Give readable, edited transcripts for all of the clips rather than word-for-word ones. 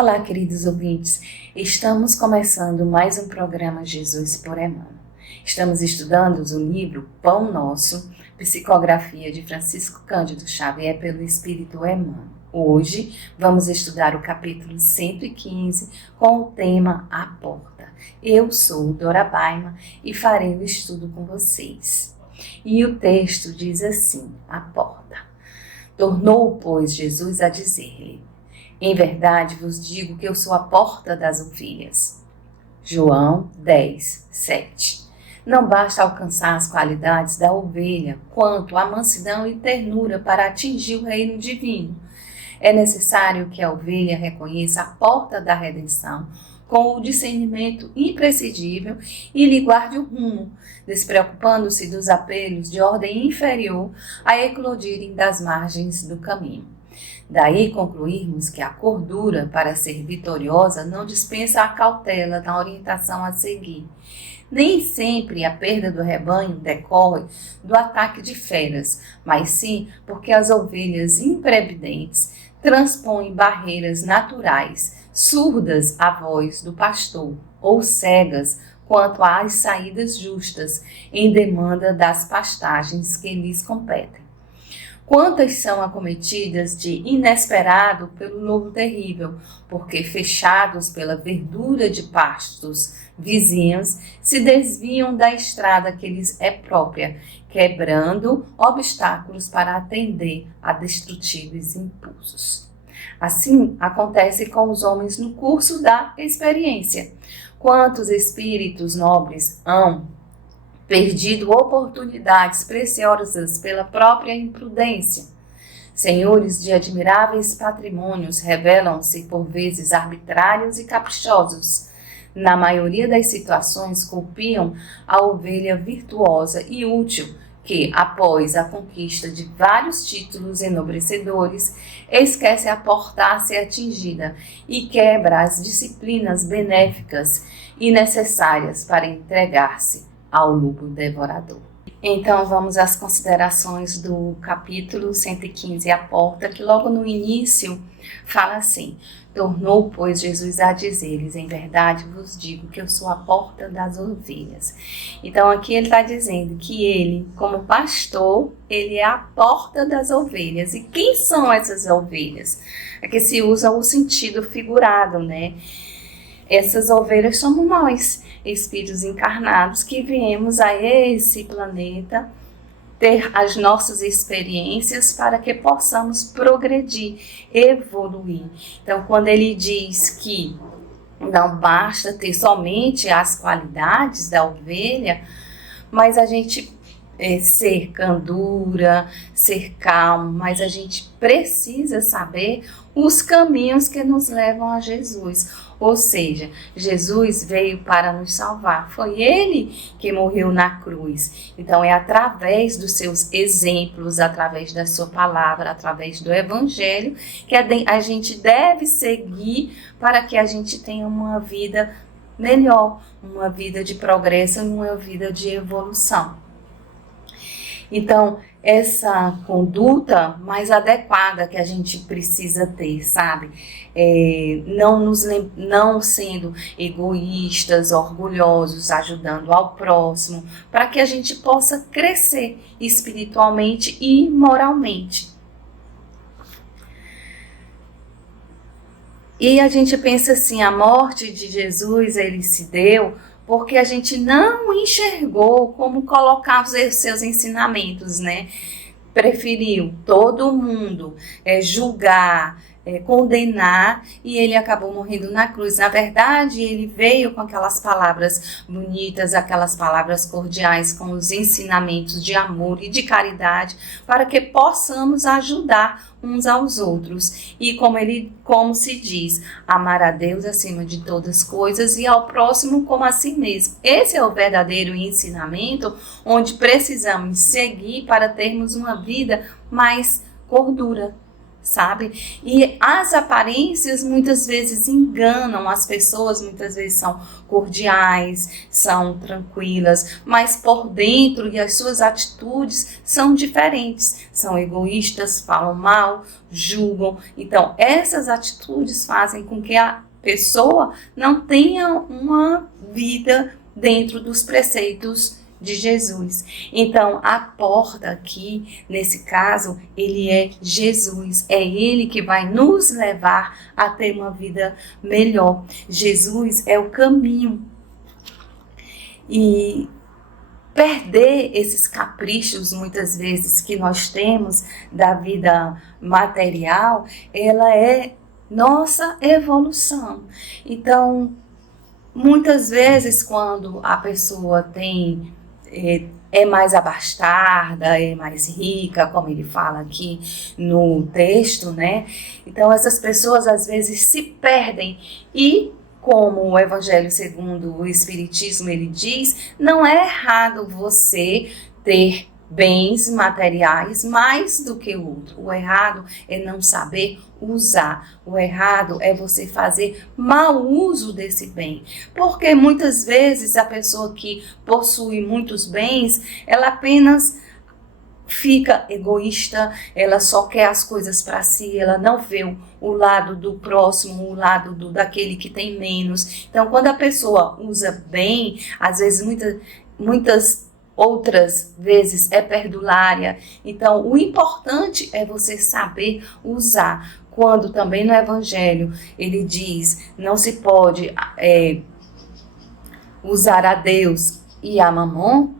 Olá, queridos ouvintes. Estamos começando mais um programa Jesus por Emmanuel. Estamos estudando o livro Pão Nosso, psicografia de Francisco Cândido Xavier pelo Espírito Emmanuel. Hoje vamos estudar o capítulo 115 com o tema A Porta. Eu sou Dora Baima e farei o estudo com vocês. E o texto diz assim, a porta. Tornou, pois, Jesus a dizer-lhe: em verdade vos digo que eu sou a porta das ovelhas. João 10, 7. Não basta alcançar as qualidades da ovelha, quanto a mansidão e ternura para atingir o reino divino. É necessário que a ovelha reconheça a porta da redenção com o discernimento imprescindível e lhe guarde o rumo, despreocupando-se dos apelos de ordem inferior a eclodirem das margens do caminho. Daí concluirmos que a cordura, para ser vitoriosa, não dispensa a cautela na orientação a seguir. Nem sempre a perda do rebanho decorre do ataque de feras, mas sim porque as ovelhas imprevidentes transpõem barreiras naturais, surdas à voz do pastor, ou cegas quanto às saídas justas, em demanda das pastagens que lhes competem. Quantas são acometidas de inesperado pelo lobo terrível, porque fechados pela verdura de pastos vizinhos, se desviam da estrada que lhes é própria, quebrando obstáculos para atender a destrutíveis impulsos. Assim acontece com os homens no curso da experiência. Quantos espíritos nobres hão perdido oportunidades preciosas pela própria imprudência. Senhores de admiráveis patrimônios revelam-se por vezes arbitrários e caprichosos. Na maioria das situações culpiam a ovelha virtuosa e útil que, após a conquista de vários títulos enobrecedores, esquece a porta a ser atingida e quebra as disciplinas benéficas e necessárias para entregar-se ao lobo devorador. Então vamos às considerações do capítulo 115, a porta, que logo no início fala assim: tornou, pois, Jesus a dizer-lhes, em verdade vos digo que eu sou a porta das ovelhas. Então aqui ele está dizendo que ele, como pastor, ele é a porta das ovelhas. E quem são essas ovelhas? Aqui se usa o sentido figurado, né? Essas ovelhas somos nós, espíritos encarnados, que viemos a esse planeta ter as nossas experiências para que possamos progredir, evoluir. Então, quando ele diz que não basta ter somente as qualidades da ovelha, mas a gente ser candura, ser calmo, mas a gente precisa saber os caminhos que nos levam a Jesus. Ou seja, Jesus veio para nos salvar. Foi Ele que morreu na cruz. Então é através dos seus exemplos, através da sua palavra, através do Evangelho, que a gente deve seguir para que a gente tenha uma vida melhor, uma vida de progresso, uma vida de evolução. Então, essa conduta mais adequada que a gente precisa ter, sabe? Não sendo egoístas, orgulhosos, ajudando ao próximo, para que a gente possa crescer espiritualmente e moralmente. E a gente pensa assim, a morte de Jesus, ele se deu porque a gente não enxergou como colocar os seus ensinamentos, né? Preferiu todo mundo julgar, condenar, e ele acabou morrendo na cruz. Na verdade, ele veio com aquelas palavras bonitas, aquelas palavras cordiais, com os ensinamentos de amor e de caridade, para que possamos ajudar uns aos outros. E como se diz, amar a Deus acima de todas as coisas e ao próximo como a si mesmo. Esse é o verdadeiro ensinamento onde precisamos seguir para termos uma vida mais cordura, sabe? E as aparências muitas vezes enganam as pessoas, muitas vezes são cordiais, são tranquilas, mas por dentro e as suas atitudes são diferentes, são egoístas, falam mal, julgam. Então, essas atitudes fazem com que a pessoa não tenha uma vida dentro dos preceitos de Jesus. Então, a porta aqui, nesse caso, ele é Jesus. É ele que vai nos levar a ter uma vida melhor. Jesus é o caminho. E perder esses caprichos, muitas vezes, que nós temos da vida material, ela é nossa evolução. Então, muitas vezes, quando a pessoa é mais abastada, é mais rica, como ele fala aqui no texto, né? Então, essas pessoas às vezes se perdem e, como o Evangelho segundo o Espiritismo ele diz, não é errado você ter bens materiais mais do que o outro. O errado é não saber usar. O errado é você fazer mau uso desse bem. Porque muitas vezes a pessoa que possui muitos bens, ela apenas fica egoísta, ela só quer as coisas para si, ela não vê o lado do próximo, o lado daquele que tem menos. Então, quando a pessoa usa bem, às vezes muitas outras vezes é perdulária. Então, o importante é você saber usar. Quando também no Evangelho ele diz, não se pode usar a Deus e a Mamon,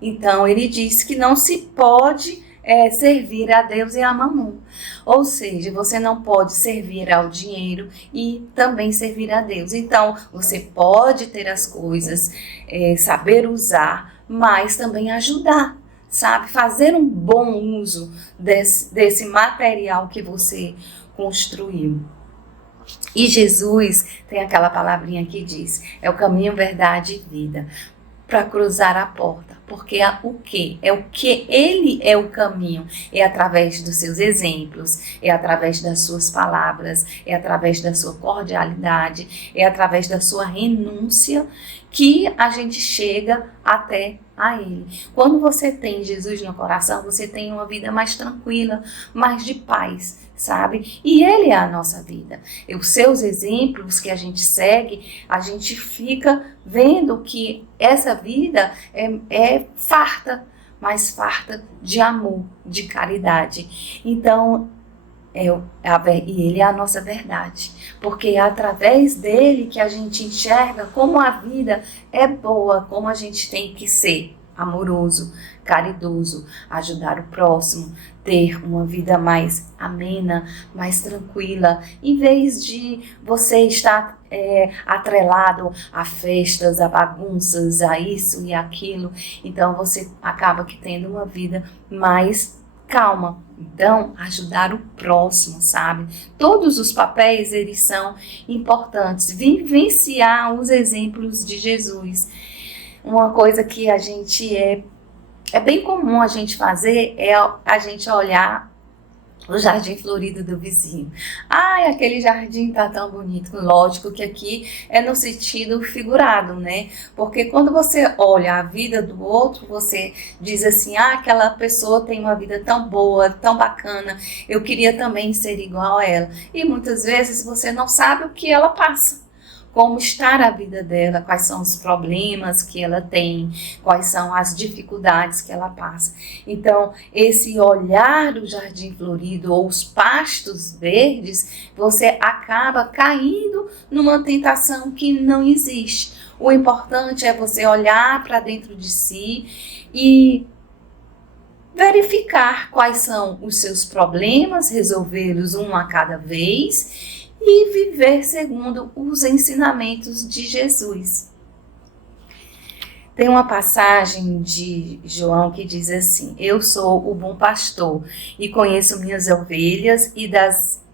então ele diz que não se pode servir a Deus e a Mamon. Ou seja, você não pode servir ao dinheiro e também servir a Deus. Então, você pode ter as coisas, saber usar, mas também ajudar, sabe? Fazer um bom uso desse material que você construiu. E Jesus tem aquela palavrinha que diz, é o caminho, verdade e vida, para cruzar a porta. Porque o quê? É o que ele é o caminho. É através dos seus exemplos, é através das suas palavras, é através da sua cordialidade, é através da sua renúncia que a gente chega até a ele. Quando você tem Jesus no coração, você tem uma vida mais tranquila, mais de paz, sabe? E ele é a nossa vida. E os seus exemplos que a gente segue, a gente fica vendo que essa vida é farta, mas farta de amor, de caridade. Então, e ele é a nossa verdade, porque é através dele que a gente enxerga como a vida é boa, como a gente tem que ser amoroso, caridoso, ajudar o próximo, ter uma vida mais amena, mais tranquila, em vez de você estar atrelado a festas, a bagunças, a isso e aquilo. Então você acaba que tendo uma vida mais calma. Então, ajudar o próximo, sabe? Todos os papéis, eles são importantes. Vivenciar os exemplos de Jesus. Uma coisa que a gente é bem comum a gente fazer é a gente olhar o jardim florido do vizinho. Ai, aquele jardim tá tão bonito. Lógico que aqui é no sentido figurado, né? Porque quando você olha a vida do outro, você diz assim, aquela pessoa tem uma vida tão boa, tão bacana, eu queria também ser igual a ela. E muitas vezes você não sabe o que ela passa. Como está a vida dela, quais são os problemas que ela tem, quais são as dificuldades que ela passa. Então, esse olhar do jardim florido ou os pastos verdes, você acaba caindo numa tentação que não existe. O importante é você olhar para dentro de si e verificar quais são os seus problemas, resolvê-los um a cada vez e viver segundo os ensinamentos de Jesus. Tem uma passagem de João que diz assim, eu sou o bom pastor e conheço minhas ovelhas e das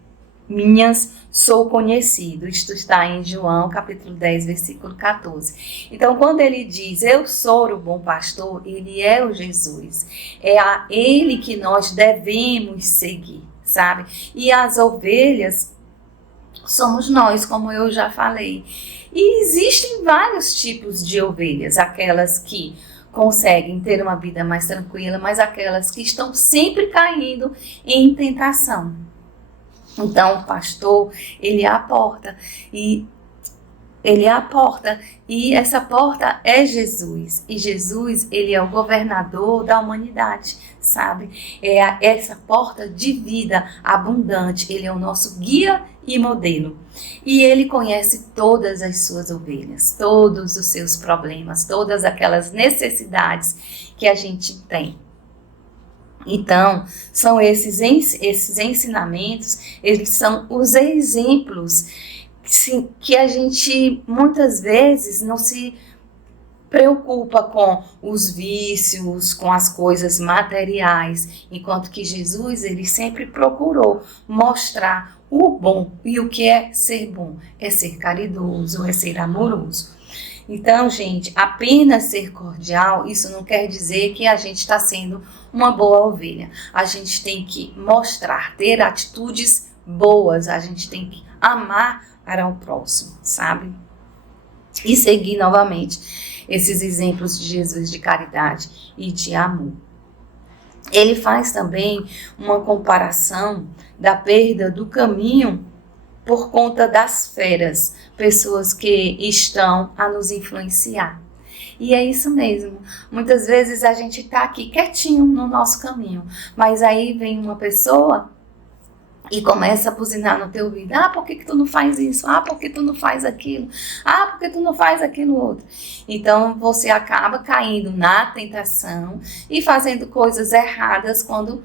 minhas sou conhecido. Isto está em João capítulo 10, versículo 14. Então, quando ele diz, eu sou o bom pastor, ele é o Jesus. É a ele que nós devemos seguir, sabe? E as ovelhas somos nós, como eu já falei. E existem vários tipos de ovelhas, aquelas que conseguem ter uma vida mais tranquila, mas aquelas que estão sempre caindo em tentação. Então, o pastor, ele é a porta e essa porta é Jesus. E Jesus, ele é o governador da humanidade, sabe? Essa porta de vida abundante. Ele é o nosso guia e modelo. E ele conhece todas as suas ovelhas, todos os seus problemas, todas aquelas necessidades que a gente tem. Então, são esses ensinamentos, eles são os exemplos que a gente muitas vezes não se preocupa com os vícios, com as coisas materiais, enquanto que Jesus, ele sempre procurou mostrar o bom. E o que é ser bom? É ser caridoso, é ser amoroso. Então, gente, apenas ser cordial, isso não quer dizer que a gente está sendo uma boa ovelha. A gente tem que mostrar, ter atitudes boas, a gente tem que amar para o próximo, sabe? E seguir novamente esses exemplos de Jesus de caridade e de amor. Ele faz também uma comparação da perda do caminho por conta das feras, pessoas que estão a nos influenciar. E é isso mesmo. Muitas vezes a gente está aqui quietinho no nosso caminho, mas aí vem uma pessoa e começa a buzinar no teu ouvido. Ah, por que tu não faz isso? Ah, por que tu não faz aquilo? Ah, por que tu não faz aquilo outro? Então, você acaba caindo na tentação e fazendo coisas erradas quando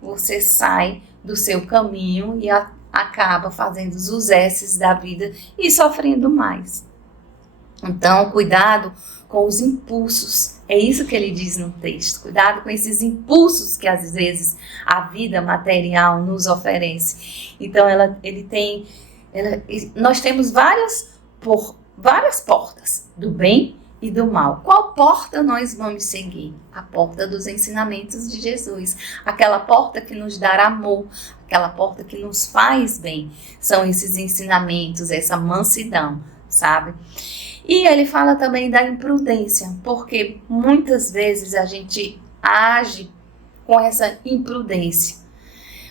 você sai do seu caminho e acaba fazendo os S's da vida e sofrendo mais. Então, cuidado com os impulsos. É isso que ele diz no texto. Cuidado com esses impulsos que às vezes a vida material nos oferece. Então, nós temos várias portas do bem e do mal. Qual porta nós vamos seguir? A porta dos ensinamentos de Jesus. Aquela porta que nos dá amor, aquela porta que nos faz bem. São esses ensinamentos, essa mansidão, sabe? E ele fala também da imprudência, porque muitas vezes a gente age com essa imprudência.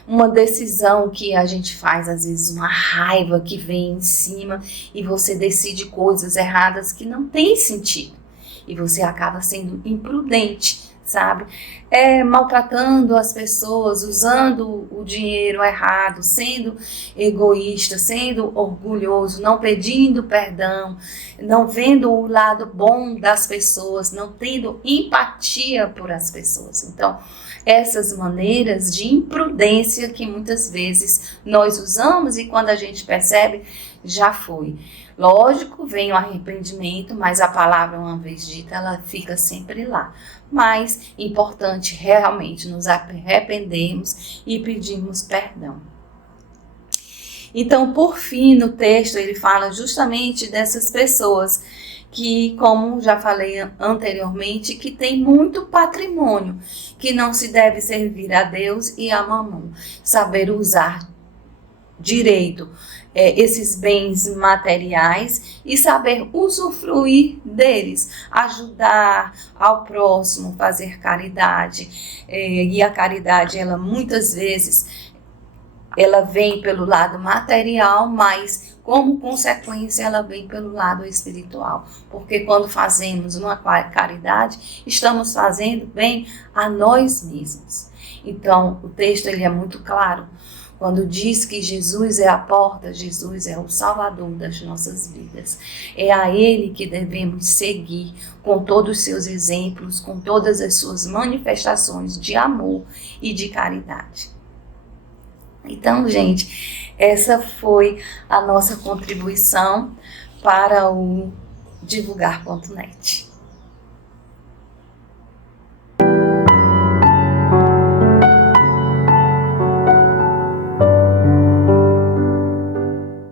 Uma decisão que a gente faz, às vezes uma raiva que vem em cima e você decide coisas erradas que não tem sentido. E você acaba sendo imprudente, sabe? Maltratando as pessoas, usando o dinheiro errado, sendo egoísta, sendo orgulhoso, não pedindo perdão, não vendo o lado bom das pessoas, não tendo empatia por as pessoas. Então, essas maneiras de imprudência que muitas vezes nós usamos e quando a gente percebe, já foi. Lógico, vem o arrependimento, mas a palavra, uma vez dita, ela fica sempre lá. Mas importante realmente nos arrependermos e pedirmos perdão. Então, por fim, no texto, ele fala justamente dessas pessoas que, como já falei anteriormente, que tem muito patrimônio, que não se deve servir a Deus e a mamão. Saber usar direito esses bens materiais e saber usufruir deles, ajudar ao próximo, fazer caridade. E a caridade, ela muitas vezes, ela vem pelo lado material, mas como consequência ela vem pelo lado espiritual. Porque quando fazemos uma caridade, estamos fazendo bem a nós mesmos. Então, o texto ele é muito claro. Quando diz que Jesus é a porta, Jesus é o Salvador das nossas vidas. É a Ele que devemos seguir com todos os seus exemplos, com todas as suas manifestações de amor e de caridade. Então, gente, essa foi a nossa contribuição para o divulgar.net.